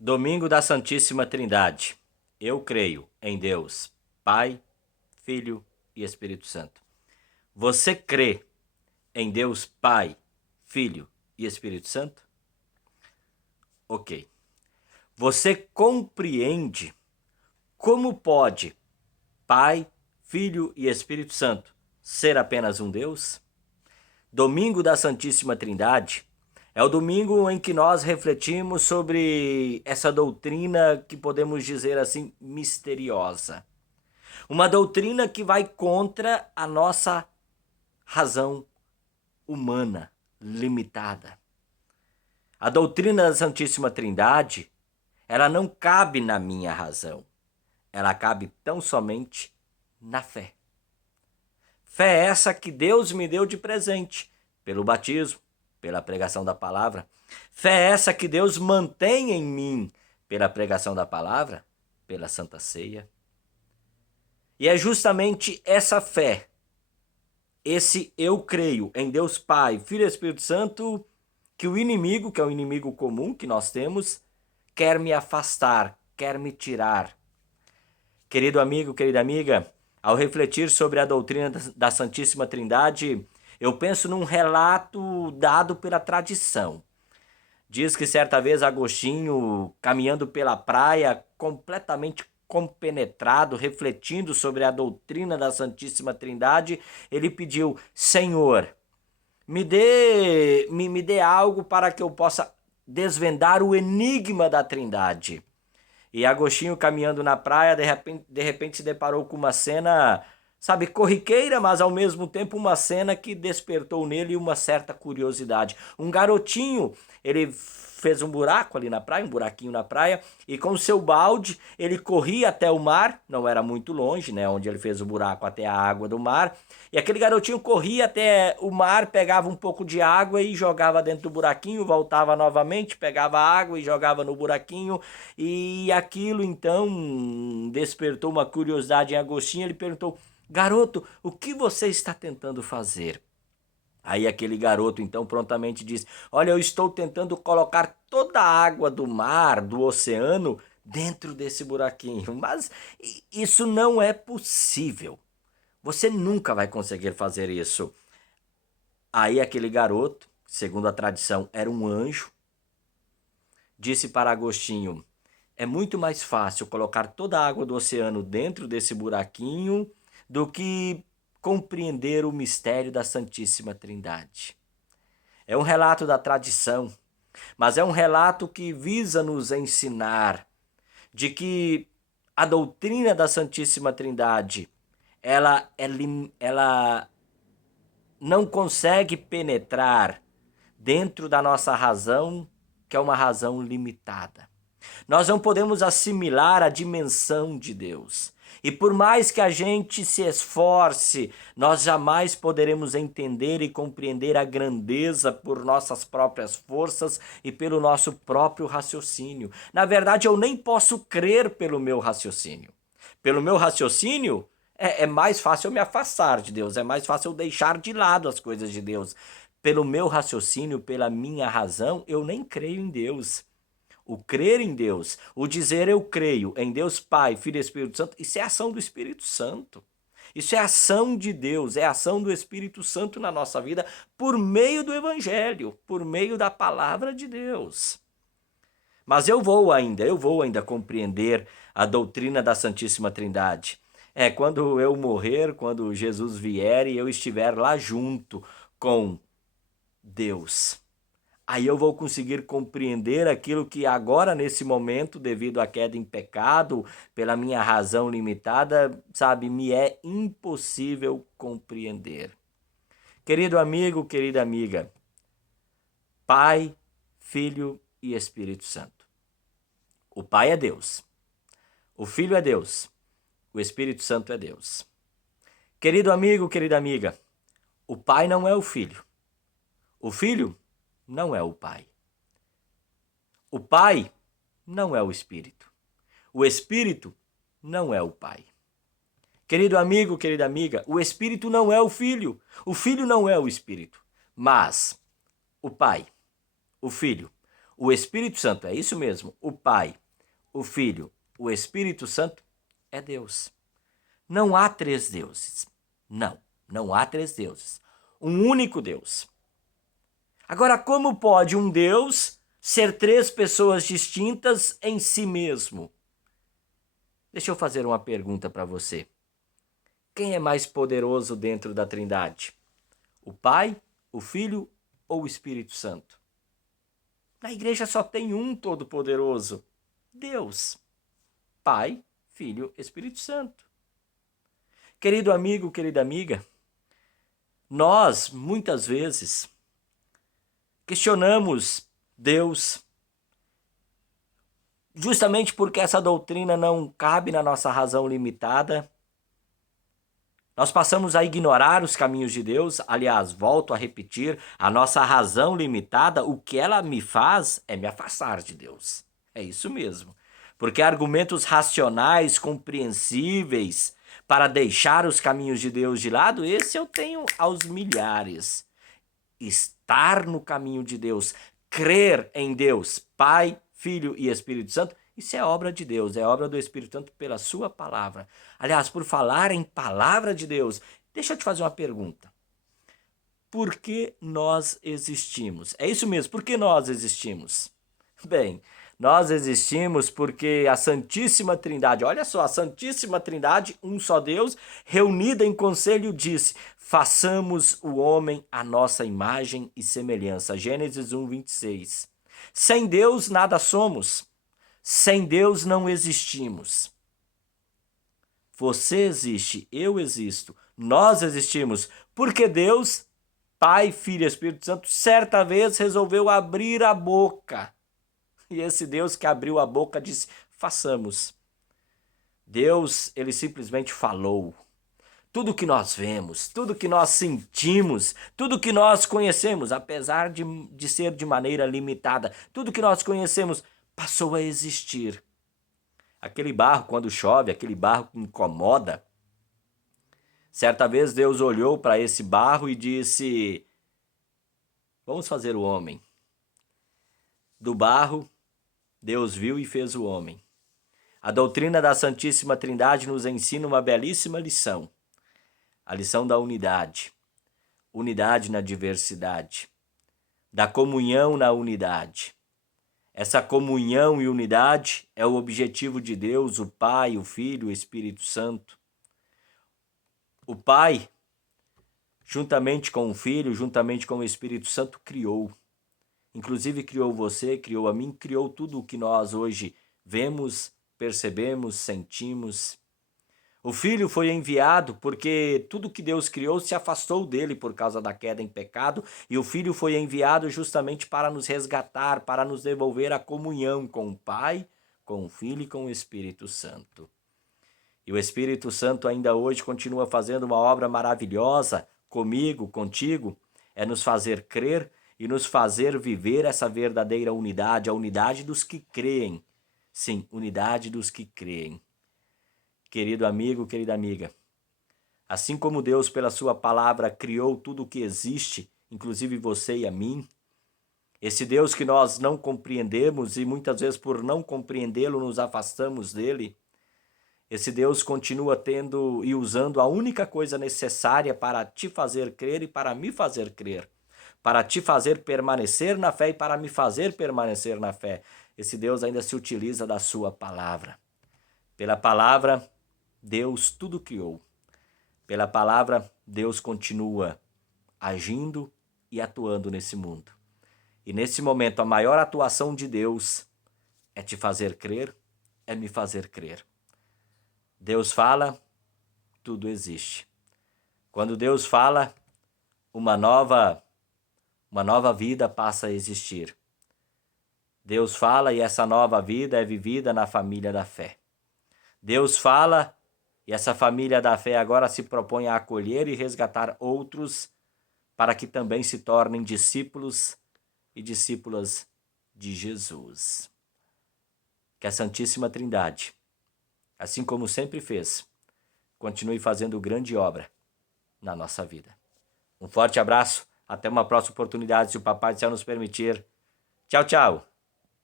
Domingo da Santíssima Trindade. Eu creio em Deus, Pai, Filho e Espírito Santo. Você crê em Deus, Pai, Filho e Espírito Santo? Ok. Você compreende como pode Pai, Filho e Espírito Santo ser apenas um Deus? Domingo da Santíssima Trindade é o domingo em que nós refletimos sobre essa doutrina que podemos dizer assim misteriosa. Uma doutrina que vai contra a nossa razão humana limitada. A doutrina da Santíssima Trindade, ela não cabe na minha razão. Ela cabe tão somente na fé. Fé essa que Deus me deu de presente pelo batismo, pela pregação da palavra. Fé essa que Deus mantém em mim pela pregação da palavra, pela Santa Ceia. E é justamente essa fé, esse eu creio em Deus Pai, Filho e Espírito Santo, que o inimigo, que é o inimigo comum que nós temos, quer me afastar, quer me tirar. Querido amigo, querida amiga, ao refletir sobre a doutrina da Santíssima Trindade, eu penso num relato dado pela tradição. Diz que certa vez Agostinho, caminhando pela praia, completamente compenetrado, refletindo sobre a doutrina da Santíssima Trindade, ele pediu: Senhor, me dê algo para que eu possa desvendar o enigma da Trindade. E Agostinho, caminhando na praia, de repente se deparou com uma cena, sabe, corriqueira, mas ao mesmo tempo uma cena que despertou nele uma certa curiosidade. Um garotinho, ele fez um buraco ali na praia, um buraquinho na praia, e com o seu balde ele corria até o mar, não era muito longe, né, onde ele fez o buraco até a água do mar, e aquele garotinho corria até o mar, pegava um pouco de água e jogava dentro do buraquinho, voltava novamente, pegava água e jogava no buraquinho, e aquilo então despertou uma curiosidade em Agostinho. Ele perguntou: garoto, o que você está tentando fazer? Aí aquele garoto então prontamente disse: olha, eu estou tentando colocar toda a água do mar, do oceano, dentro desse buraquinho, mas isso não é possível. Você nunca vai conseguir fazer isso. Aí aquele garoto, segundo a tradição, era um anjo, disse para Agostinho: é muito mais fácil colocar toda a água do oceano dentro desse buraquinho do que compreender o mistério da Santíssima Trindade. É um relato da tradição, mas é um relato que visa nos ensinar de que a doutrina da Santíssima Trindade, ela não consegue penetrar dentro da nossa razão, que é uma razão limitada. Nós não podemos assimilar a dimensão de Deus. E por mais que a gente se esforce, nós jamais poderemos entender e compreender a grandeza por nossas próprias forças e pelo nosso próprio raciocínio. Na verdade, eu nem posso crer pelo meu raciocínio. Pelo meu raciocínio, é mais fácil eu me afastar de Deus, é mais fácil eu deixar de lado as coisas de Deus. Pelo meu raciocínio, pela minha razão, eu nem creio em Deus. O crer em Deus, o dizer eu creio em Deus Pai, Filho e Espírito Santo, isso é ação do Espírito Santo. Isso é ação de Deus, é ação do Espírito Santo na nossa vida por meio do Evangelho, por meio da palavra de Deus. Mas eu vou ainda compreender a doutrina da Santíssima Trindade. É quando eu morrer, quando Jesus vier e eu estiver lá junto com Deus. Aí eu vou conseguir compreender aquilo que agora, nesse momento, devido à queda em pecado, pela minha razão limitada, sabe, me é impossível compreender. Querido amigo, querida amiga, Pai, Filho e Espírito Santo. O Pai é Deus, o Filho é Deus, o Espírito Santo é Deus. Querido amigo, querida amiga, o Pai não é o Filho, o Filho não é o Pai. O Pai não é o Espírito. O Espírito não é o Pai. Querido amigo, querida amiga, o Espírito não é o Filho. O Filho não é o Espírito. Mas o Pai, o Filho, o Espírito Santo, é isso mesmo, o Pai, o Filho, o Espírito Santo é Deus. Não há três deuses. Não há três deuses. Um único Deus. Agora, como pode um Deus ser três pessoas distintas em si mesmo? Deixa eu fazer uma pergunta para você. Quem é mais poderoso dentro da Trindade? O Pai, o Filho ou o Espírito Santo? Na igreja só tem um todo-poderoso: Deus. Pai, Filho, Espírito Santo. Querido amigo, querida amiga, nós muitas vezes questionamos Deus justamente porque essa doutrina não cabe na nossa razão limitada. Nós passamos a ignorar os caminhos de Deus. Aliás, volto a repetir, a nossa razão limitada, o que ela me faz é me afastar de Deus. É isso mesmo. Porque argumentos racionais, compreensíveis, para deixar os caminhos de Deus de lado, esse eu tenho aos milhares. Estar no caminho de Deus, crer em Deus, Pai, Filho e Espírito Santo, isso é obra de Deus, é obra do Espírito Santo pela sua palavra. Aliás, por falar em palavra de Deus, deixa eu te fazer uma pergunta. Por que nós existimos? É isso mesmo, por que nós existimos? Bem, nós existimos porque a Santíssima Trindade, olha só, a Santíssima Trindade, um só Deus, reunida em conselho, disse: façamos o homem à nossa imagem e semelhança. Gênesis 1, 26. Sem Deus nada somos. Sem Deus não existimos. Você existe, eu existo, nós existimos, porque Deus, Pai, Filho e Espírito Santo, certa vez resolveu abrir a boca. E esse Deus que abriu a boca disse: façamos. Deus, ele simplesmente falou. Tudo que nós vemos, tudo que nós sentimos, tudo que nós conhecemos, apesar de ser de maneira limitada, tudo que nós conhecemos passou a existir. Aquele barro, quando chove, aquele barro que incomoda. Certa vez Deus olhou para esse barro e disse: vamos fazer o homem. Do barro, Deus viu e fez o homem. A doutrina da Santíssima Trindade nos ensina uma belíssima lição. A lição da unidade. Unidade na diversidade. Da comunhão na unidade. Essa comunhão e unidade é o objetivo de Deus, o Pai, o Filho, o Espírito Santo. O Pai, juntamente com o Filho, juntamente com o Espírito Santo, criou. Inclusive criou você, criou a mim, criou tudo o que nós hoje vemos, percebemos, sentimos. O Filho foi enviado porque tudo que Deus criou se afastou dele por causa da queda em pecado, e o Filho foi enviado justamente para nos resgatar, para nos devolver a comunhão com o Pai, com o Filho e com o Espírito Santo. E o Espírito Santo ainda hoje continua fazendo uma obra maravilhosa comigo, contigo, é nos fazer crer e nos fazer viver essa verdadeira unidade, a unidade dos que creem. Sim, unidade dos que creem. Querido amigo, querida amiga, assim como Deus, pela sua palavra, criou tudo o que existe, inclusive você e a mim, esse Deus que nós não compreendemos e muitas vezes por não compreendê-lo nos afastamos dele, esse Deus continua tendo e usando a única coisa necessária para te fazer crer e para me fazer crer, para te fazer permanecer na fé e para me fazer permanecer na fé. Esse Deus ainda se utiliza da sua palavra. Pela palavra, Deus tudo criou. Pela palavra, Deus continua agindo e atuando nesse mundo. E nesse momento, a maior atuação de Deus é te fazer crer, é me fazer crer. Deus fala, tudo existe. Quando Deus fala, uma nova vida passa a existir. Deus fala e essa nova vida é vivida na família da fé. Deus fala e essa família da fé agora se propõe a acolher e resgatar outros para que também se tornem discípulos e discípulas de Jesus. Que a Santíssima Trindade, assim como sempre fez, continue fazendo grande obra na nossa vida. Um forte abraço, até uma próxima oportunidade, se o Papai do Céu nos permitir. Tchau, tchau!